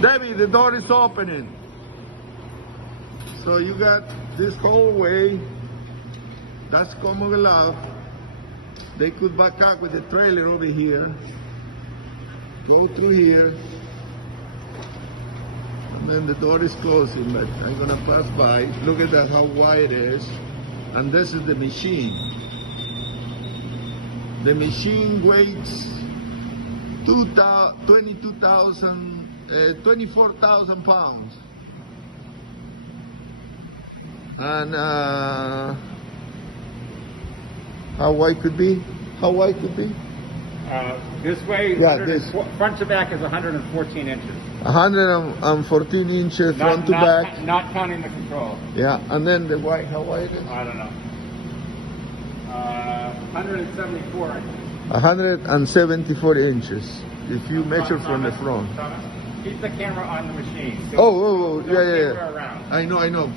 Debbie, the door is opening. So you got this whole way. That's como glove. They could back up with the trailer over here. Go through here. And then the door is closing, but I'm gonna pass by. Look at that, how wide it is. And this is the machine. The machine weighs 24,000 pounds. And how wide could be? How wide could be? This way, Yeah, this. front to back is 114 inches. 114 inches front to back. Not counting the control. Yeah, and then the wide, how wide is it? I don't know. 174 inches. 174 inches. If you measure from the front. Keep the camera on the machine. Oh, Don't yeah. camera around. I know.